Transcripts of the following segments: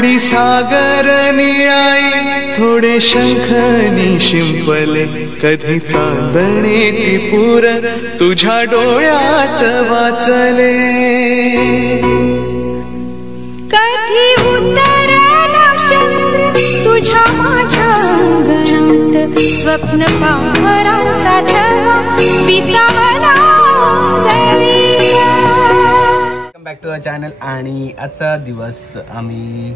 थोडी सागर निळाई थोडे शंखनी शिंपले कधी चांदणे टिपूर तुझ्या डोळ्यात वाचले कधी उतरला चंद्र तुझ्या माझ्या अंगणात स्वप्न पाहराचा छवा विसावला welcome back to our channel. आणि आजचा दिवस आम्ही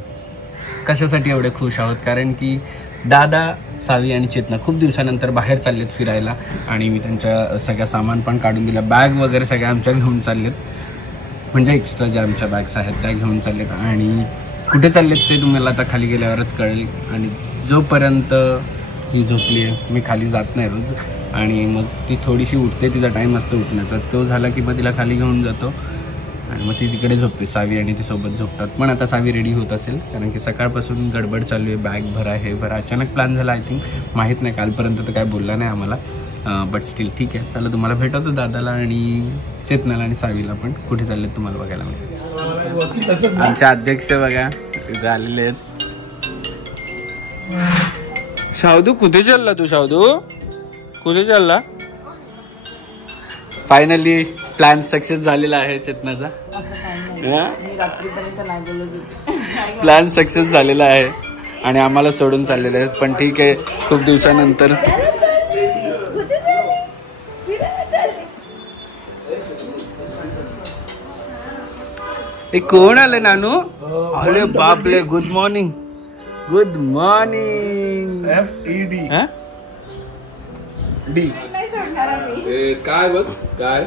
कशासाठी एवढे खुश आहोत कारण की दादा, सावी आणि चेतना खूप दिवसानंतर बाहेर चाललेत फिरायला आणि मी त्यांच्या सगळ्या सामान पण काढून दिलं. बॅग वगैरे सगळ्या आमच्या घेऊन चाललेत, म्हणजे एक्स्ट्रा ज्या आमच्या बॅग्स आहेत त्या घेऊन चाललेत. आणि कुठे चाललेत ते तुम्हाला आता खाली गेल्यावरच कळेल. आणि जोपर्यंत ही झोपली आहे मी खाली जात नाही रोज, आणि मग ती थोडीशी उठते, तिचा टाईम असतो उठण्याचा, तो झाला की मग तिला खाली घेऊन जातो आणि मग ती तिकडे झोपते. सावी आणि ती सोबत झोपतात. पण आता सावी रेडी होत असेल कारण की सकाळपासून गडबड चालू आहे, बॅग भरा हे भरा. अचानक प्लॅन झाला, आय थिंक माहीत नाही, कालपर्यंत तर काय बोलला नाही आम्हाला, बट स्टील ठीक आहे. चला तुम्हाला भेटवतो दादाला आणि चेतनाला आणि सावीला. पण कुठे चाललेत तुम्हाला बघायला मिळेल. आमचे अध्यक्ष बघा इथे आलेले आहेत. शावदू कुठे चालला तू? शावदू कुठे चालला? फायनली प्लॅन सक्सेस झालेला आहे चेतनाचा. प्लॅन सक्सेस झालेला आहे आणि आम्हाला सोडून चाललेले आहेत. पण ठीक आहे, खूप दिवसानंतर. ए कोण आले नानू? अरे बापले, good morning. Good morning. FED D काय बघ काय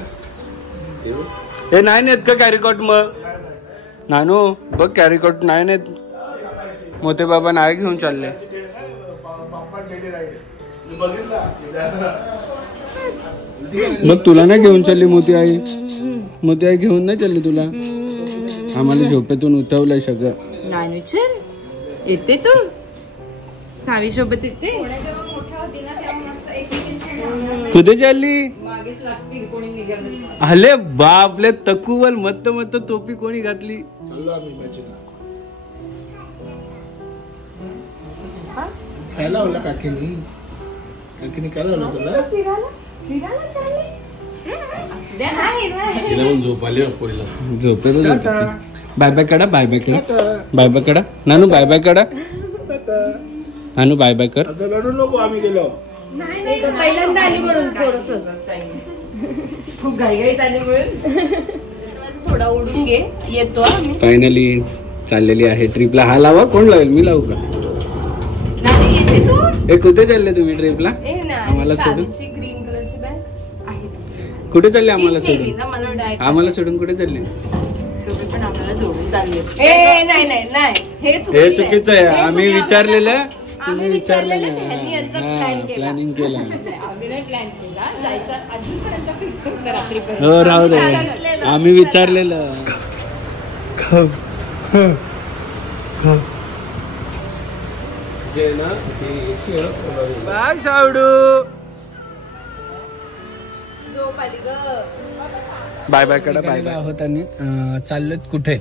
हे नाही नेत का कॅरीकॉट? मग नानू बघ कॅरीकॉट नाही नेत. मोठे बाबा नाही घेऊन चालले. मग तुला नाही घेऊन चालली मोठी आई? मोठी आई घेऊन नाही चालली तुला? आम्हाला झोपेतून उठवलंय सगळं. नानू चल येते तू सावी सोबत येते. कुठे चालली? अले बापले, तकुवल मत्त मत्त टोपी कोणी घातली? काय लावलं काकीनी? काकीनी काय लावलं तुला? झोपेत. बाय बाय कडा, बाय बाय कडा, बाय बाय कडा. नानू बाय बाय कडा. नानू बाय बाय कर. नको आम्ही गेलो. पहिल्यांदा आली म्हणून थोडस खूप घाईघाईत आली म्हणून थोडा उडून घे. येतो फायनली चाललेली आहे ट्रिपला. हा लावा, कोण लावेल? मी लावू का? हे कुठे चालले तुम्ही ट्रिपला? आम्हाला सोडून? ग्रीन कलरची बॅग आहे. कुठे चालले आम्हाला सोडून? आम्हाला सोडून कुठे चालले? पण आम्हाला सोडून चालले. हे चुकीचं आहे. आम्ही विचारलेलं, तुम्ही विचारलेलं, प्लॅनिंग केलं. हो राहू दे, आम्ही विचारलेलं. बाय सावडू. बाय बाय कडा, बाय बाय. आहोत आणि चाललोत कुठे?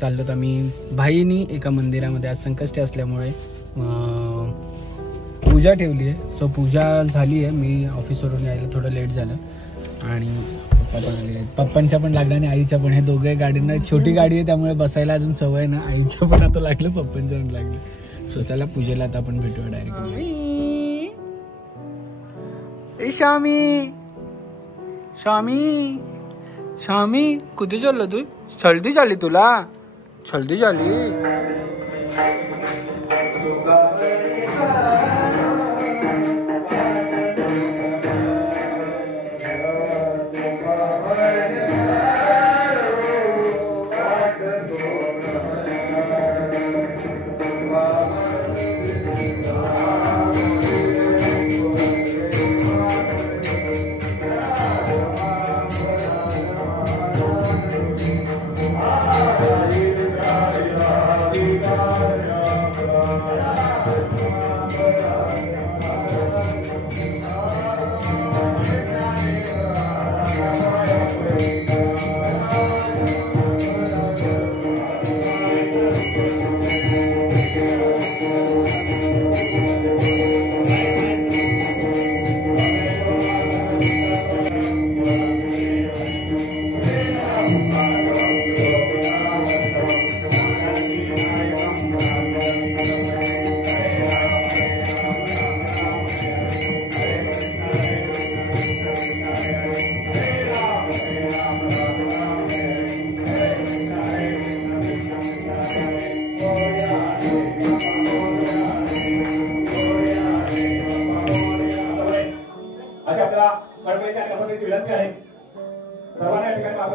चाललोत आम्ही भाईनी एका मंदिरामध्ये. आज संकष्टी असल्यामुळे पूजा ठेवली आहे. सो पूजा झाली आहे. मी ऑफिसवरून यायला थोडं लेट झालं आणि पप्पा पण आले. पप्पांच्या पण लागला आणि आईच्या पण. हे दोघे गाडींना, छोटी गाडी आहे त्यामुळे बसायला अजून सवय ना. आईच्या पण आता लागलं, पप्पांच्या पण लागलं. सो चला पूजेला आता आपण भेटूया डायरेक्ट. शामी, शामी, शामी कुठे चाललो तू? सर्दी झाली तुला? सर्दी झाली?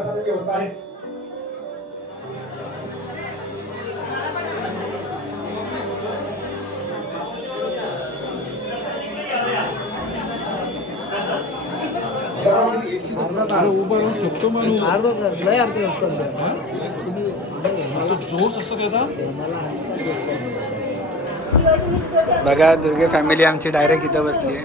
बसायची व्यवस्था आहे. उभं राहून थकतो माणूस. जोश असं त्याचा. बघा दुर्गे फॅमिली आमची डायरेक्ट इथं बसली आहे.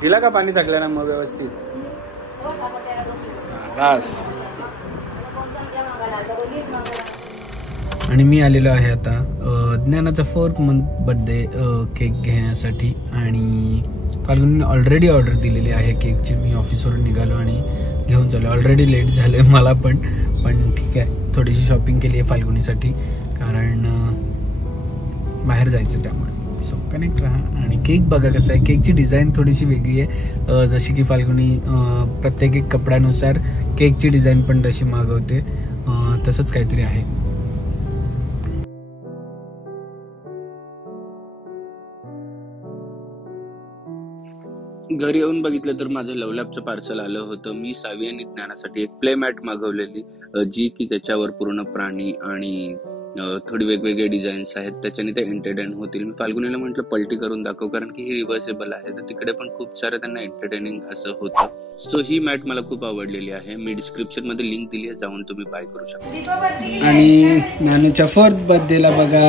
दिला का पाणी सगळ्या ना मग व्यवस्थित बस. आणि मी आलेलो आहे आता ज्ञानाचा 4th मंथ बर्थडे केक घेण्यासाठी. आणि फाल्गुनीने ऑलरेडी ऑर्डर दिलेली आहे केकची. मी ऑफिसवरून निघालो आणि घेऊन चाललो. ऑलरेडी लेट झालं आहे मला पण ठीक आहे. थोडीशी शॉपिंग केली आहे फाल्गुनीसाठी कारण बाहेर जायचं त्यामुळे. सो कनेक्ट राहा. आणि केक बघा कसं आहे. केकची डिझाईन थोडीशी वेगळी आहे. जशी की फाल्गुनी प्रत्येक एक कपड्यानुसार केकची डिझाईन पण तशी मागवते. तसंच काहीतरी आहे. घरी येऊन बघितलं तर माझं लवलॅबचं पार्सल आलं होतं. मी सावी आणि ज्ञानासाठी एक प्ले मॅट मागवलेली जी की त्याच्यावर पूर्ण प्राणी आणि थोडी वेगवेगळे डिझाईन्स आहेत. त्याच्याने ते एंटरटेन होतील. मी फाल्गुनीला म्हटलं पलटी करून दाखव कारण की ही रिव्हर्सेबल आहे. तर तिकडे पण खूप सारं त्यांना एंटरटेनिंग असं होतं. सो ही मॅट मला खूप आवडलेली आहे. मी डिस्क्रिप्शन मध्ये लिंक दिली आहे, जाऊन तुम्ही बाय करू शकता. आणि नानूच्या 4th बर्थडेला बघा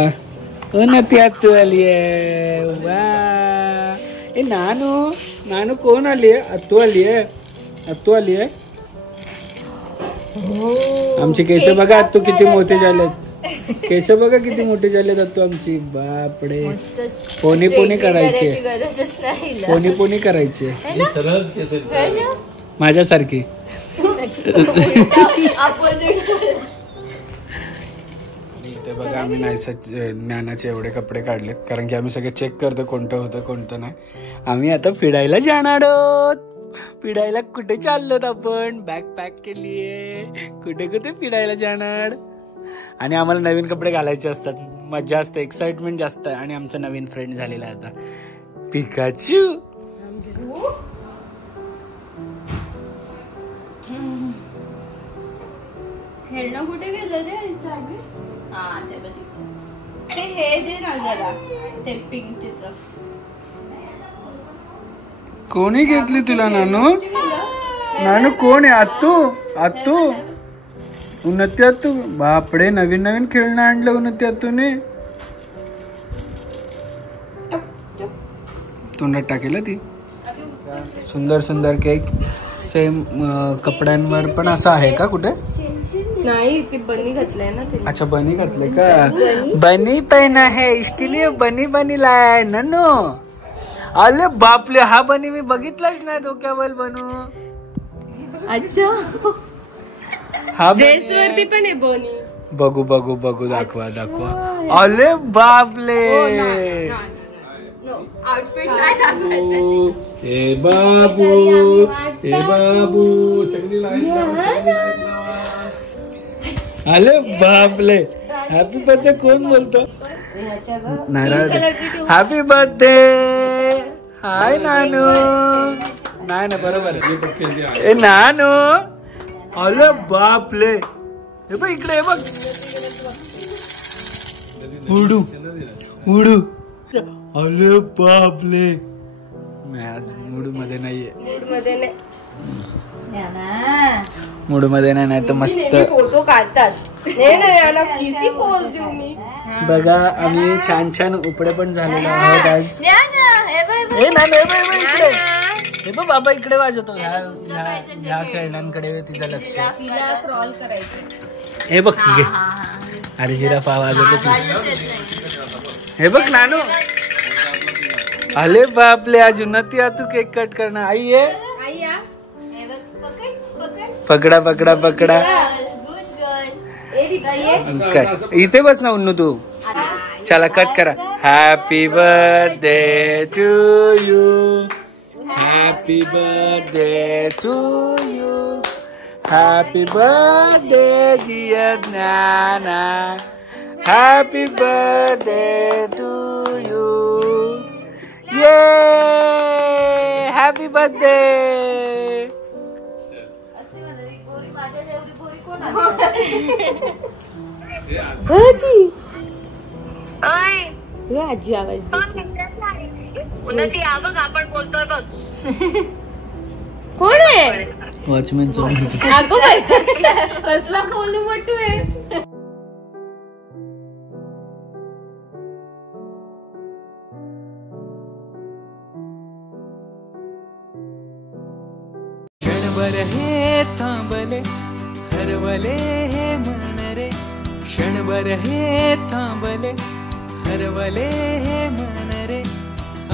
अनत्यात आली आहे. वा ए नानू कोण आली आहे? अत्तू आली आहे. आमचे केस बघा अत्तू किती मोठे झालेत. केस बघा किती मोठे झालेत अत्तू आमची. बापडे पोनी करायचे माझ्यासारखी. इथे बघा आम्ही ज्ञानाचे एवढे कपडे काढलेत कारण की आम्ही सगळे चेक करतो कोणतं होतं कोणतं नाही. आम्ही आता फिरायला जाणार आहोत. फिरायला कुठे चाललोत आपण? बॅग पॅक केलीये. कुठे फिरायला जाणार. आणि आम्हाला नवीन कपडे घालायचे असतात. मजा असते, एक्साइटमेंट जास्त आहे. आणि आमचा नवीन फ्रेंड झालेला आहे आता पिकाचू. खेळणं कुठे गेलं रे? हे दे ना जरा ते पिंक तिचं. कोणी घेतली तुला नानू कोण आहे? आत्तू उन्नती आत्तू. बापडे नवीन खेळणं आणलं उन्नती आत्तूने. तोंडात टाकेल ती. सुंदर केक. सेम कपड्यांवर पण असं आहे का कुठे? नाही ते बनी घातलंय ना ते. अच्छा बनी घातलंय का? बनी पहना है इसके लिए बनी लाया नन्नू. अरे बापले हा बनी मी बघितलाच नाही डोक्यावर बनू. अच्छा हा ड्रेस वरती पण आहे बनी. बघू दाखवा. अरे बापले आउटफिट नाही दाखवायचं. ए बाबू चकली अरे बापले. हॅपी बर्थडे कोण बोलतो? Happy birthday. हाय नानू. नाही बरोबर आहे. ए नानू. अरे बापले. हे बघ इकडे बघ. उडू. अरे बापले. मी आज मूड मध्ये नाहीये. मूड मध्ये नाही तर मस्त फोटो काढतात. किती पोज देऊ मी. बघा आम्ही छान उपडे पण झालेलो आहोत आज. हे बघ बाबा इकडे वाजवतो. ह्या खेळण्यांकडे तिचं लक्ष. क्रॉल करायचं. हे बघ अरे जिराफ वाजवतो. हे बघ नानू. अरे बापले आज उन्नती तू केक कट करणार. आई आहे. पकडा. इथे बस ना उन्नू तू. चला कट करा. Happy birthday to you. Happy birthday to you. Happy birthday dear Gyana. Happy birthday to you. Birthday. आजी आवाज आपण बोलतोय बघ. कोण आहे? वॉचमॅन अगं बाई, कसला कोणी मोठू आहे. क्षणभर हे थांबले हरवले हे मन रे. क्षणभर हे थांबले हरवले हे मन रे.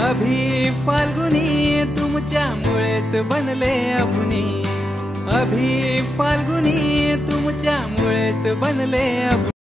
अभि फाल्गुनी तुमच्यामुळेच बनले अभुनी. अभि फाल्गुनी तुमच्यामुळेच बनले अभुनी.